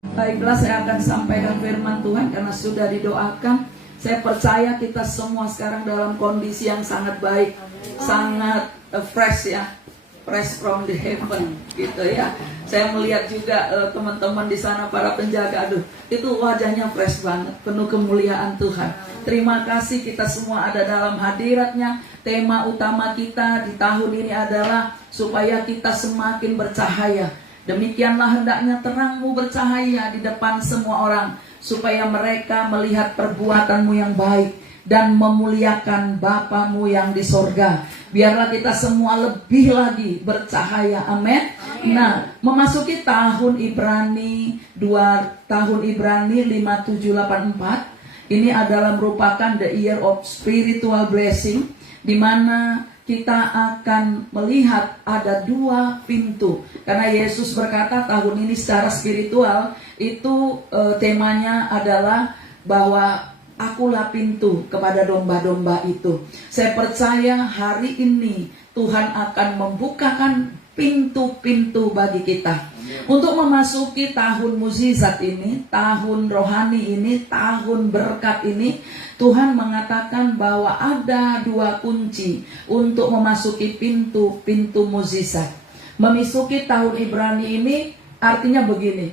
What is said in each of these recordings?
Baiklah, saya akan sampaikan firman Tuhan karena sudah didoakan. Saya percaya kita semua sekarang dalam kondisi yang sangat baik, sangat fresh ya, fresh from the heaven gitu ya. Saya melihat juga teman-teman di sana, para penjaga, aduh itu wajahnya fresh banget, penuh kemuliaan Tuhan. Terima kasih, kita semua ada dalam hadiratnya. Tema utama kita di tahun ini adalah supaya kita semakin bercahaya. Demikianlah hendaknya terangmu bercahaya di depan semua orang, supaya mereka melihat perbuatanmu yang baik dan memuliakan Bapamu yang di sorga. Biarlah kita semua lebih lagi bercahaya. Amin. Nah, memasuki tahun Ibrani 5784, ini adalah merupakan the year of spiritual blessing, di mana kita akan melihat ada dua pintu. Karena Yesus berkata tahun ini secara spiritual itu temanya adalah bahwa akulah pintu kepada domba-domba itu. Saya percaya hari ini Tuhan akan membukakan pintu-pintu bagi kita untuk memasuki tahun mukjizat ini, tahun rohani ini, tahun berkat ini. Tuhan mengatakan bahwa ada dua kunci untuk memasuki pintu-pintu mukjizat. Memasuki tahun Ibrani ini artinya begini,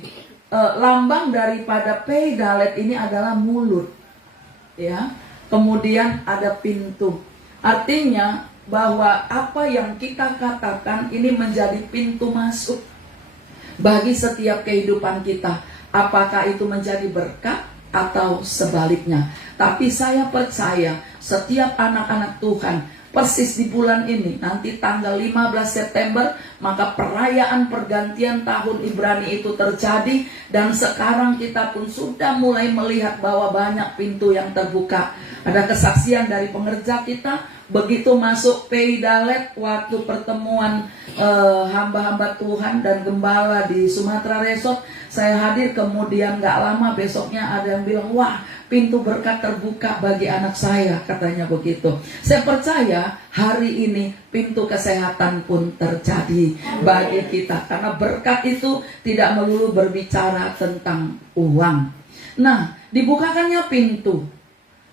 lambang daripada Pei Dalet ini adalah mulut, ya. Kemudian ada pintu, artinya bahwa apa yang kita katakan ini menjadi pintu masuk bagi setiap kehidupan kita. Apakah itu menjadi berkat atau sebaliknya. Tapi saya percaya setiap anak-anak Tuhan, persis di bulan ini, nanti tanggal 15 September, maka perayaan pergantian tahun Ibrani itu terjadi. Dan sekarang kita pun sudah mulai melihat bahwa banyak pintu yang terbuka. Ada kesaksian dari pengerja kita, begitu masuk Pei Dalet, waktu pertemuan hamba-hamba Tuhan dan gembala di Sumatera Resort, saya hadir, kemudian gak lama besoknya ada yang bilang, wah pintu berkat terbuka bagi anak saya, katanya begitu. Saya percaya hari ini pintu kesehatan pun terjadi bagi kita, karena berkat itu tidak melulu berbicara tentang uang. Nah, dibukakannya pintu,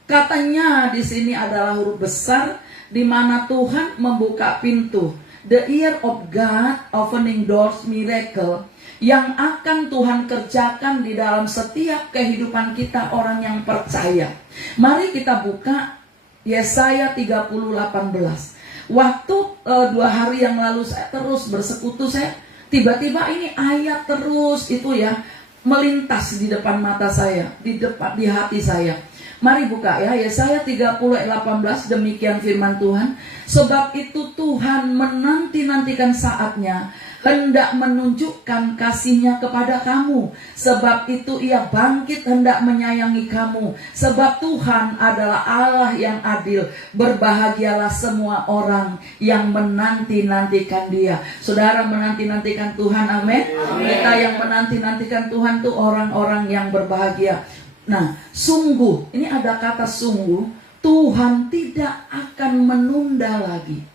katanya di sini adalah huruf besar, di mana Tuhan membuka pintu. The year of God opening doors miracle yang akan Tuhan kerjakan di dalam setiap kehidupan kita orang yang percaya. Mari kita buka Yesaya 30:18. Waktu 2 hari yang lalu saya terus bersekutu, saya tiba-tiba ini ayat terus itu ya melintas di depan mata saya, di hati saya. Mari buka ya, Yesaya 30:18, demikian firman Tuhan. Sebab itu Tuhan menanti-nantikan saatnya, hendak menunjukkan kasih-Nya kepada kamu. Sebab itu Ia bangkit hendak menyayangi kamu. Sebab Tuhan adalah Allah yang adil. Berbahagialah semua orang yang menanti-nantikan Dia. Saudara menanti-nantikan Tuhan, amin. Kita yang menanti-nantikan Tuhan tuh orang-orang yang berbahagia. Nah, sungguh, ini ada kata sungguh, Tuhan tidak akan menunda lagi.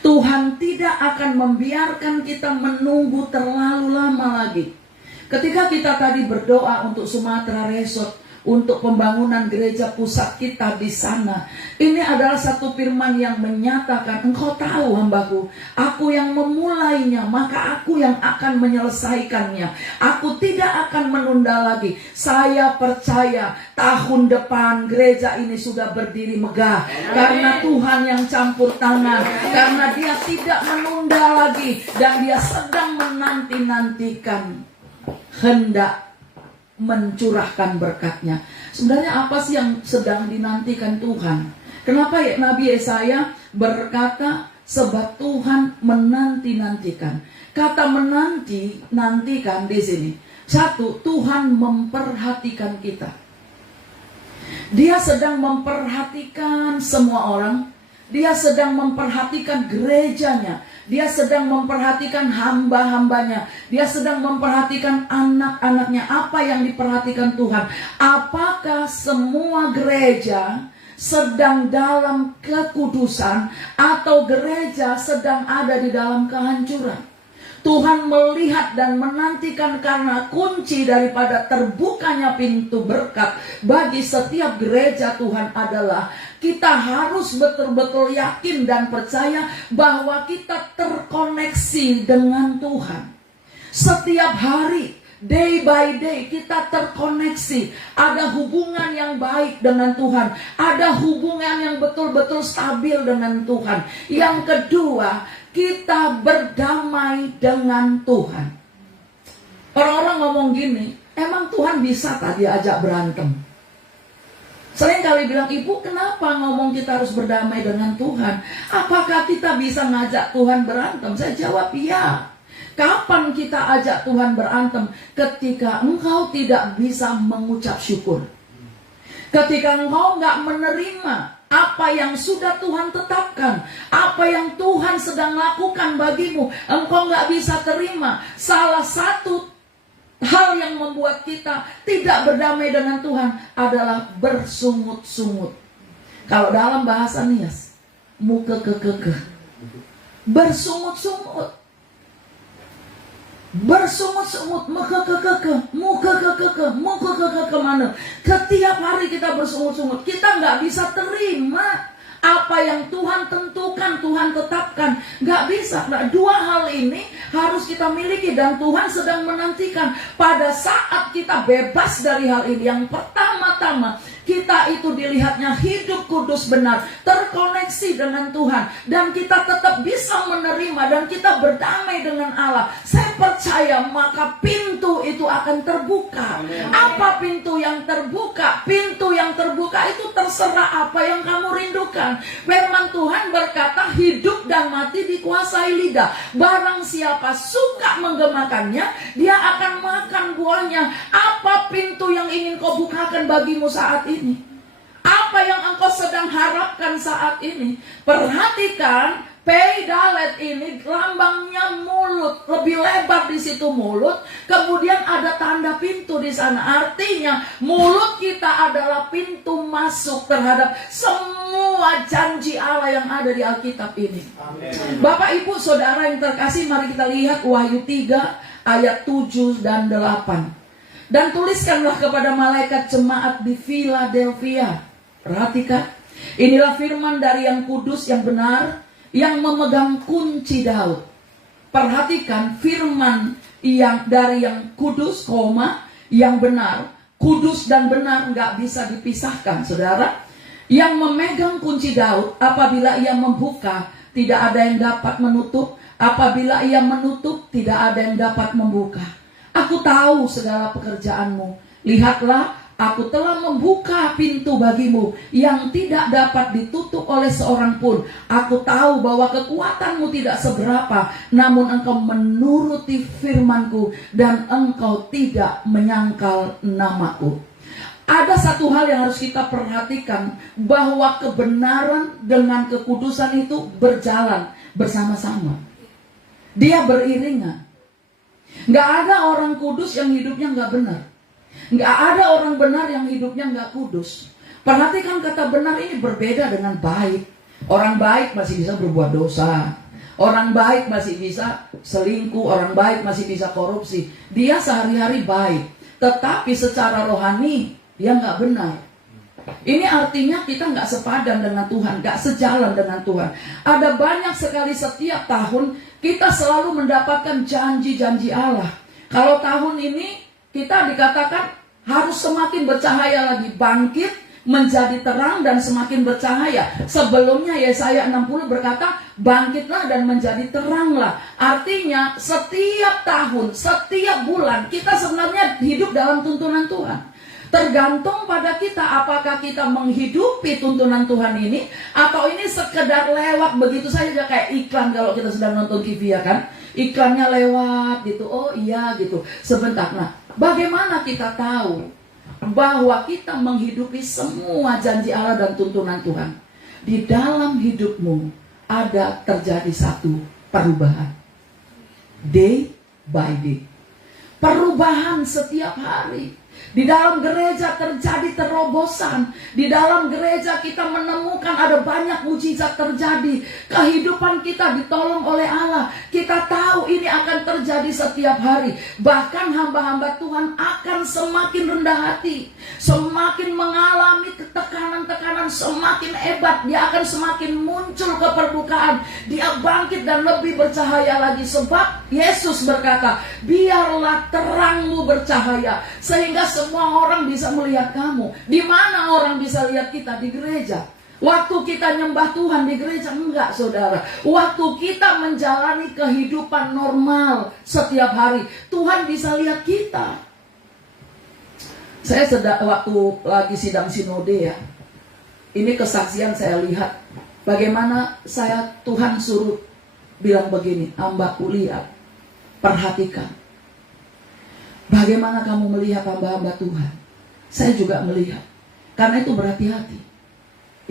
Tuhan tidak akan membiarkan kita menunggu terlalu lama lagi. Ketika kita tadi berdoa untuk Sumatera Resort, untuk pembangunan gereja pusat kita di sana, ini adalah satu firman yang menyatakan, engkau tahu hambaku, aku yang memulainya, maka aku yang akan menyelesaikannya. Aku tidak akan menunda lagi. Saya percaya tahun depan gereja ini sudah berdiri megah, karena Tuhan yang campur tangan, karena Dia tidak menunda lagi, dan Dia sedang menanti-nantikan hendak mencurahkan berkat-Nya. Sebenarnya apa sih yang sedang dinantikan Tuhan? Kenapa ya Nabi Yesaya berkata sebab Tuhan menanti-nantikan? Kata menanti-nantikan di sini, satu, Tuhan memperhatikan kita. Dia sedang memperhatikan semua orang. Dia sedang memperhatikan gerejanya. Dia sedang memperhatikan hamba-hambanya. Dia sedang memperhatikan anak-anaknya. Apa yang diperhatikan Tuhan? Apakah semua gereja sedang dalam kekudusan atau gereja sedang ada di dalam kehancuran? Tuhan melihat dan menantikan, karena kunci daripada terbukanya pintu berkat bagi setiap gereja Tuhan adalah kita harus betul-betul yakin dan percaya bahwa kita terkoneksi dengan Tuhan. Setiap hari, day by day, kita terkoneksi. Ada hubungan yang baik dengan Tuhan. Ada hubungan yang betul-betul stabil dengan Tuhan. Yang kedua, kita berdamai dengan Tuhan. Orang-orang ngomong gini, emang Tuhan bisa tak diajak berantem? Sering kali bilang, ibu kenapa ngomong kita harus berdamai dengan Tuhan? Apakah kita bisa ngajak Tuhan berantem? Saya jawab, iya. Kapan kita ajak Tuhan berantem? Ketika engkau tidak bisa mengucap syukur. Ketika engkau nggak menerima apa yang sudah Tuhan tetapkan, apa yang Tuhan sedang lakukan bagimu, engkau nggak bisa terima. Salah satu hal yang membuat kita tidak berdamai dengan Tuhan adalah bersungut-sungut. Kalau dalam bahasa Nias, muka kekeke, bersungut-sungut. Bersungut-sungut, muka ke mana? Setiap hari kita bersungut-sungut. Kita nggak bisa terima apa yang Tuhan tentukan, Tuhan tetapkan. Nggak bisa. Nah, dua hal ini harus kita miliki, dan Tuhan sedang menantikan pada saat kita bebas dari hal ini. Yang pertama-tama, kita itu dilihatnya hidup kudus benar, terkoneksi dengan Tuhan, dan kita tetap bisa menerima dan kita berdamai dengan Allah. Saya percaya maka pintu itu akan terbuka. Apa pintu yang terbuka? Pintu yang terbuka itu terserah apa yang kamu rindukan. Firman Tuhan berkata, hidup dan mati dikuasai lidah. Barang siapa suka menggemakannya, dia akan makan buahnya. Apa pintu yang ingin kau bukakan bagimu saat ini? Apa yang engkau sedang harapkan saat ini? Perhatikan, Peidalet ini lambangnya mulut, lebih lebar di situ mulut, kemudian ada tanda pintu di sana. Artinya mulut kita adalah pintu masuk terhadap semua janji Allah yang ada di Alkitab ini. Amen. Bapak Ibu Saudara yang terkasih, mari kita lihat Wahyu 3 ayat 7 dan 8. Dan tuliskanlah kepada malaikat jemaat di Philadelphia. Perhatikan, inilah firman dari yang kudus, yang benar, yang memegang kunci Daud. Perhatikan firman yang dari yang kudus, yang benar. Kudus dan benar nggak bisa dipisahkan, saudara. Yang memegang kunci Daud, apabila ia membuka, tidak ada yang dapat menutup. Apabila ia menutup, tidak ada yang dapat membuka. Aku tahu segala pekerjaanmu. Lihatlah, aku telah membuka pintu bagimu yang tidak dapat ditutup oleh seorang pun. Aku tahu bahwa kekuatanmu tidak seberapa, namun engkau menuruti firmanku dan engkau tidak menyangkal namaku. Ada satu hal yang harus kita perhatikan, bahwa kebenaran dengan kekudusan itu berjalan bersama-sama. Dia beriringan. Gak ada orang kudus yang hidupnya gak benar. Gak ada orang benar yang hidupnya gak kudus. Perhatikan kata benar ini berbeda dengan baik. Orang baik masih bisa berbuat dosa. Orang baik masih bisa selingkuh. Orang baik masih bisa korupsi. Dia sehari-hari baik, tetapi secara rohani dia gak benar. Ini artinya kita gak sepadan dengan Tuhan, gak sejalan dengan Tuhan. Ada banyak sekali setiap tahun kita selalu mendapatkan janji-janji Allah. Kalau tahun ini kita dikatakan harus semakin bercahaya lagi, bangkit menjadi terang dan semakin bercahaya. Sebelumnya Yesaya 60 berkata, bangkitlah dan menjadi teranglah. Artinya setiap tahun, setiap bulan kita sebenarnya hidup dalam tuntunan Tuhan. Tergantung pada kita, apakah kita menghidupi tuntunan Tuhan ini, atau ini sekedar lewat begitu saja, kayak iklan kalau kita sedang nonton TV, ya kan? Iklannya lewat gitu, oh iya gitu, sebentar. Nah, bagaimana kita tahu bahwa kita menghidupi semua janji Allah dan tuntunan Tuhan? Di dalam hidupmu ada terjadi satu perubahan, day by day. Perubahan setiap hari. Di dalam gereja terjadi terobosan. Di dalam gereja kita menemukan ada banyak mujizat terjadi. Kehidupan kita ditolong oleh Allah. Kita tahu ini akan terjadi setiap hari. Bahkan hamba-hamba Tuhan akan semakin rendah hati. Semakin mengalami tekanan-tekanan semakin hebat. Dia akan semakin muncul ke permukaan. Dia bangkit dan lebih bercahaya lagi. Sebab Yesus berkata, biarlah terangmu bercahaya. Sehingga semua orang bisa melihat kamu. Di mana orang bisa lihat kita? Di gereja. Waktu kita nyembah Tuhan di gereja, enggak saudara. Waktu kita menjalani kehidupan normal setiap hari, Tuhan bisa lihat kita. Saya waktu lagi sidang sinode ya, ini kesaksian saya lihat. Bagaimana Tuhan suruh bilang begini, hambaku lihat, perhatikan. Bagaimana kamu melihat hamba-hamba Tuhan? Saya juga melihat. Karena itu berhati-hati.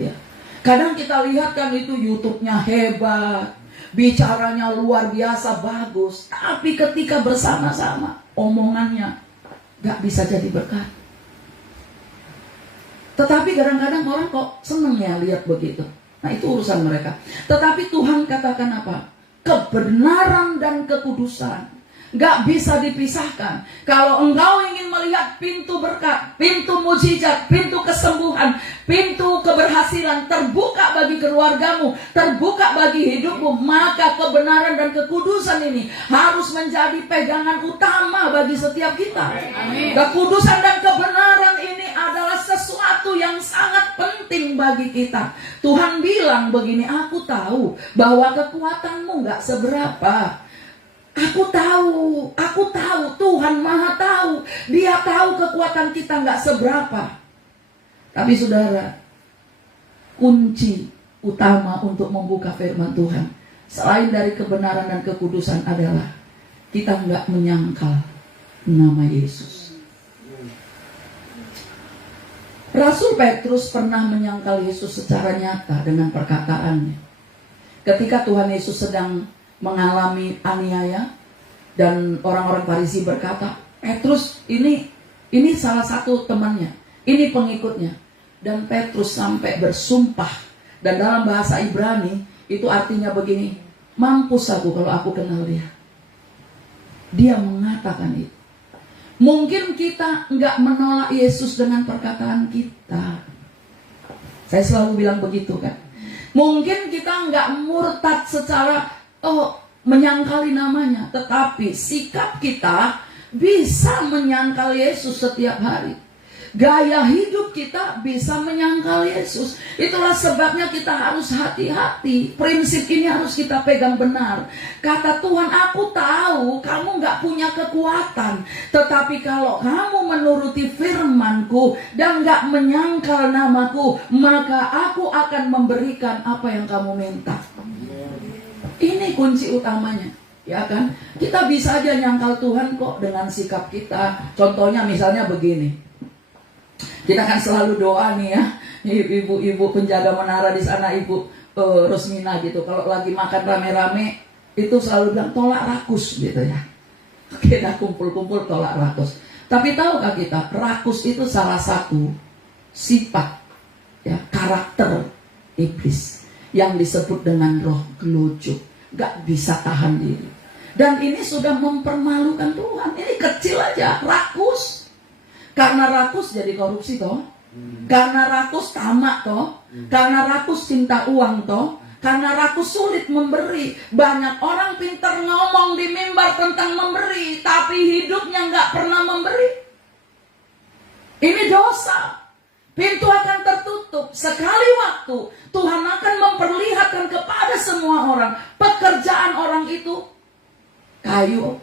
Ya. Kadang kita lihat kan itu YouTube-nya hebat, bicaranya luar biasa bagus, tapi ketika bersama-sama omongannya gak bisa jadi berkat. Tetapi kadang-kadang orang kok seneng ya lihat begitu. Nah itu urusan mereka. Tetapi Tuhan katakan apa? Kebenaran dan kekudusan gak bisa dipisahkan. Kalau engkau ingin melihat pintu berkat, pintu mujizat, pintu kesembuhan, pintu keberhasilan terbuka bagi keluargamu, terbuka bagi hidupmu, maka kebenaran dan kekudusan ini harus menjadi pegangan utama bagi setiap kita. Amin. Kekudusan dan kebenaran ini adalah sesuatu yang sangat penting bagi kita. Tuhan bilang begini, aku tahu bahwa kekuatanmu gak seberapa. Aku tahu, Tuhan Maha tahu. Dia tahu kekuatan kita gak seberapa. Tapi saudara, kunci utama untuk membuka firman Tuhan, selain dari kebenaran dan kekudusan adalah kita gak menyangkal nama Yesus. Rasul Petrus pernah menyangkal Yesus secara nyata dengan perkataannya. Ketika Tuhan Yesus sedang mengalami aniaya dan orang-orang Farisi berkata, Petrus ini salah satu temannya, ini pengikutnya. Dan Petrus sampai bersumpah, dan dalam bahasa Ibrani itu artinya begini, mampus aku kalau aku kenal dia. Dia mengatakan itu. Mungkin kita nggak menolak Yesus dengan perkataan kita. Saya selalu bilang begitu kan. Mungkin kita nggak murtad secara menyangkali namanya, tetapi sikap kita bisa menyangkal Yesus setiap hari. Gaya hidup kita bisa menyangkal Yesus. Itulah sebabnya kita harus hati-hati. Prinsip ini harus kita pegang benar. Kata Tuhan, aku tahu kamu gak punya kekuatan, tetapi kalau kamu menuruti firman-Ku dan gak menyangkal namaku, maka aku akan memberikan apa yang kamu minta. Ini kunci utamanya, ya kan? Kita bisa aja nyangkal Tuhan kok dengan sikap kita. Contohnya misalnya begini. Kita kan selalu doa nih ya, ibu-ibu penjaga menara di sana, Ibu Rosmina gitu. Kalau lagi makan rame-rame, itu selalu bilang tolak rakus gitu ya. Kita kumpul-kumpul tolak rakus. Tapi tahukah kita, rakus itu salah satu sifat, ya, karakter iblis yang disebut dengan roh gelojo. Gak bisa tahan diri. Dan ini sudah mempermalukan Tuhan. Ini kecil aja, rakus. Karena rakus jadi korupsi toh. Karena rakus tamak toh. Karena rakus cinta uang toh. Karena rakus sulit memberi. Banyak orang pintar ngomong di mimbar tentang memberi, tapi hidupnya gak pernah memberi. Ini dosa. Pintu akan tertutup. Sekali waktu Tuhan akan memperlihatkan kepada semua orang pekerjaan orang itu kayu,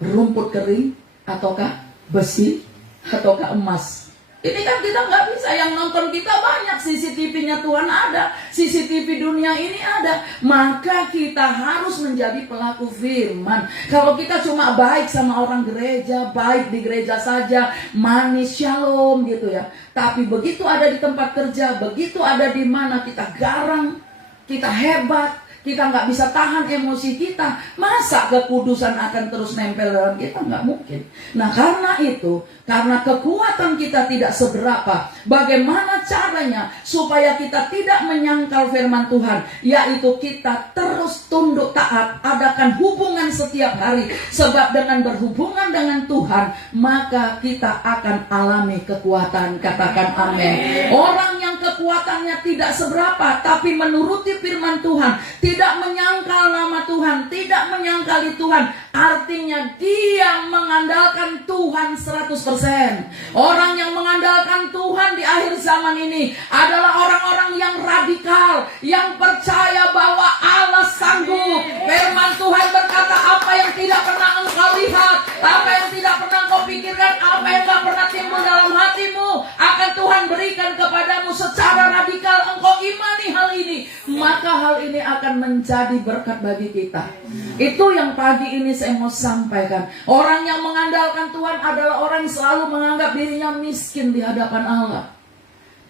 rumput kering, ataukah besi, ataukah emas. Ini kan kita nggak bisa, yang nonton kita banyak, CCTV-nya Tuhan ada, CCTV dunia ini ada. Maka kita harus menjadi pelaku firman. Kalau kita cuma baik sama orang gereja, baik di gereja saja, manis, shalom gitu ya. Tapi begitu ada di tempat kerja, begitu ada di mana kita garang, kita hebat, kita nggak bisa tahan emosi kita, masa kekudusan akan terus nempel dalam kita? Nggak mungkin. Nah karena itu, karena kekuatan kita tidak seberapa, bagaimana caranya supaya kita tidak menyangkal firman Tuhan, yaitu kita terus tunduk taat, adakan hubungan setiap hari. Sebab dengan berhubungan dengan Tuhan, maka kita akan alami kekuatan. Katakan amin. Orang yang kekuatannya tidak seberapa, tapi menuruti firman Tuhan, tidak menyangkal nama Tuhan, tidak menyangkali Tuhan, artinya dia mengandalkan Tuhan 100%. Orang yang mengandalkan Tuhan di akhir zaman ini adalah orang-orang yang radikal, yang percaya bahwa Allah sanggup. Firman Tuhan berkata, apa yang tidak pernah engkau lihat, apa yang tidak pernah engkau pikirkan, apa yang tidak pernah timbul dalam hatimu, akan Tuhan berikan kepadamu secara radikal. Engkau imani hal ini, maka hal ini akan menjadi berkat bagi kita. Itu yang pagi ini saya mau sampaikan. Orang yang mengandalkan Tuhan adalah orang yang selalu menganggap dirinya miskin di hadapan Allah.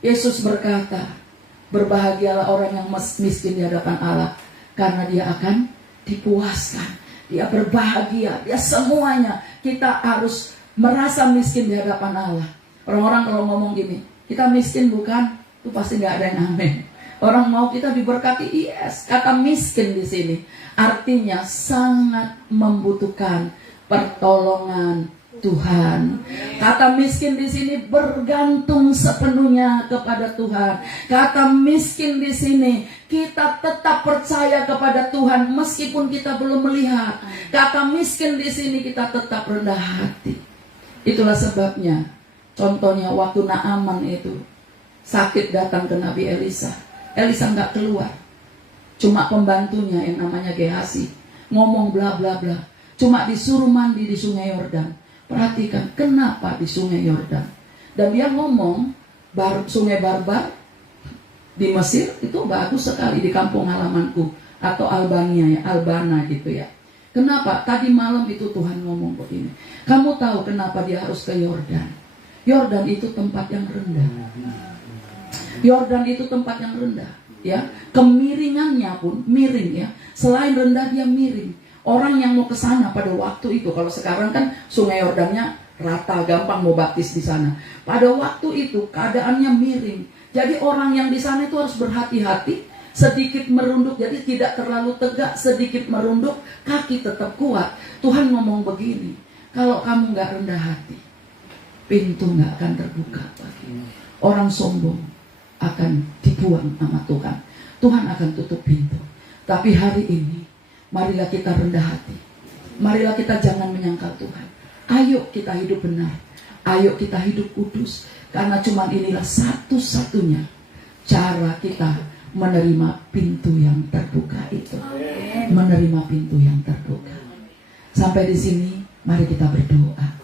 Yesus berkata, berbahagialah orang yang miskin di hadapan Allah, karena dia akan dipuaskan. Dia berbahagia, dia semuanya. Kita harus merasa miskin di hadapan Allah. Orang-orang kalau ngomong gini, kita miskin bukan? Itu pasti nggak ada yang amin. Orang mau kita diberkati, yes. Kata miskin di sini artinya sangat membutuhkan pertolongan Tuhan. Kata miskin di sini bergantung sepenuhnya kepada Tuhan. Kata miskin di sini kita tetap percaya kepada Tuhan meskipun kita belum melihat. Kata miskin di sini kita tetap rendah hati. Itulah sebabnya, contohnya waktu Naaman itu sakit datang ke Nabi Elisa. Elisa nggak keluar, cuma pembantunya yang namanya Gehazi ngomong bla bla bla. Cuma disuruh mandi di sungai Yordan. Perhatikan kenapa di sungai Yordan. Dan dia ngomong sungai Barbar di Mesir itu bagus sekali di kampung halamanku, atau Albania ya, Albana gitu ya. Kenapa? Tadi malam itu Tuhan ngomong begini. Kamu tahu kenapa dia harus ke Yordan? Yordan itu tempat yang rendah. Yordan itu tempat yang rendah, ya. Kemiringannya pun miring, ya. Selain rendah dia miring. Orang yang mau ke sana pada waktu itu, kalau sekarang kan sungai Yordannya rata, gampang mau baptis di sana. Pada waktu itu keadaannya miring. Jadi orang yang di sana itu harus berhati-hati, sedikit merunduk, jadi tidak terlalu tegak, sedikit merunduk, kaki tetap kuat. Tuhan ngomong begini, kalau kamu nggak rendah hati, pintu nggak akan terbuka bagimu. Orang sombong akan dibuang sama Tuhan. Tuhan akan tutup pintu. Tapi hari ini, marilah kita rendah hati. Marilah kita jangan menyangkal Tuhan. Ayo kita hidup benar. Ayo kita hidup kudus. Karena cuma inilah satu-satunya cara kita menerima pintu yang terbuka itu. Menerima pintu yang terbuka. Sampai di sini, mari kita berdoa.